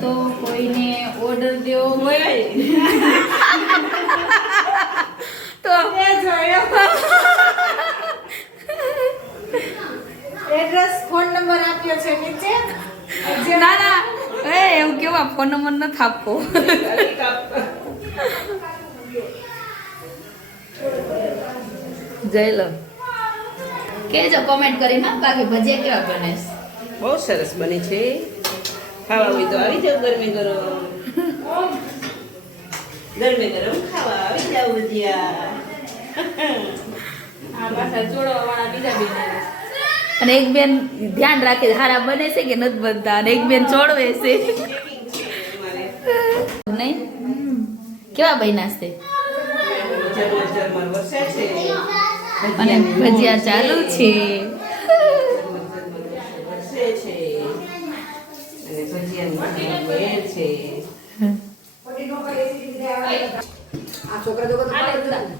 તો કોઈને ઓર્ડર દેવો હોય તો એડ્રેસ ફોન નંબર આપ્યો છે નીચે. ના ના એવું કેવા ફોન નંબર ન થાપો. જઈ લો કેજો કોમેન્ટ કરીને બાકી ભજીયા કેવા બને છે. બહુ સરસ બને છે. ખાવા હોય તો આવી જાવ ગરમી ગરમ. ગરમી ગરમ ખાવા આવી જાવ ભજીયા. આ પાછા જોડવા વાળા બીજા બેન અને એક બેન ધ્યાન રાખે હારા બને છે કે નથી બનતા અને એક બેન ચોળવે છે નહીં કેવા બન્યા છે. ઝરમર વરસે છે અને ભજીયા ચાલુ છે. વરસે છે અને ભજીયાની વેર છે. આ છોકરા તો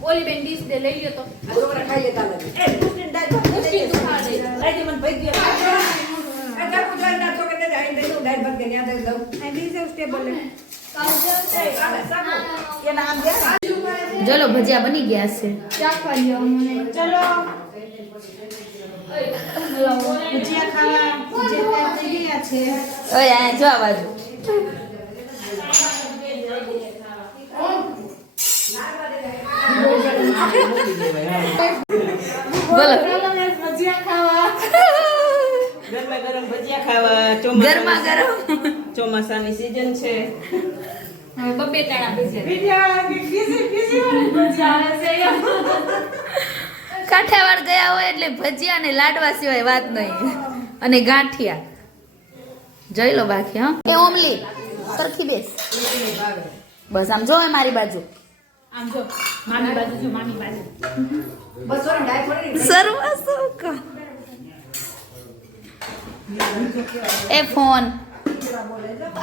ઓલી બેન ડીશ દે લઈ લ્યો તો આ છોકરા ખાઈ લેતા નથી. એ મુસ્લિમ દાળ મુશ્કેલ તો ખા દે. લાઈજે મને ભાઈ ગયો. આ ચાકુ જોઈને આ છોકરાને દાઈ દઈ દઉં, દાઈ ભાત કરીને આ દઈ દઉં. આ બીજે સ્ટેબલ લે. એના આમ દે. ચલો ભજીયા બની ગયા છે. ચાખવા લ્યો મને. ચલો ભજીયા ખાવા ભજીયા થઈ ગયા છે. ઓય આ જો આ બાજુ બોલો ભજીયા ખાવા ગરમા ગરમ ભજીયા ખાવા. ગરમા ગરમ ચોમાસાની સીઝન છે. હવે બબે તાણા ભજીયા બીજા બીજી ભજીયા આવે છે કાઠિયાવાડ ગયા હોય એટલે ભજીયા ને લાડવા સિવાય વાત નહીં. અને ગાંઠિયા જોઈ લો બાકી. હા એ ઓમલી સરખી બેસ બસ આમ જો મારી બાજુ આમ જો મામી બાજુ જો મામી બાજુ બસ ઓર ડાય પડી. સર્વસુખ એ ફોન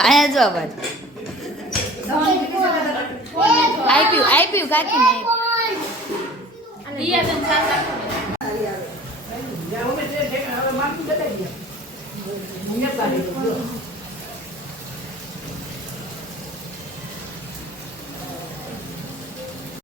આયા જો અવાજ આપ્યું કાકીને રિયા બેન સાસા જાઓ મે તે હવે માથું બતાવી દે. મને પાડી દો.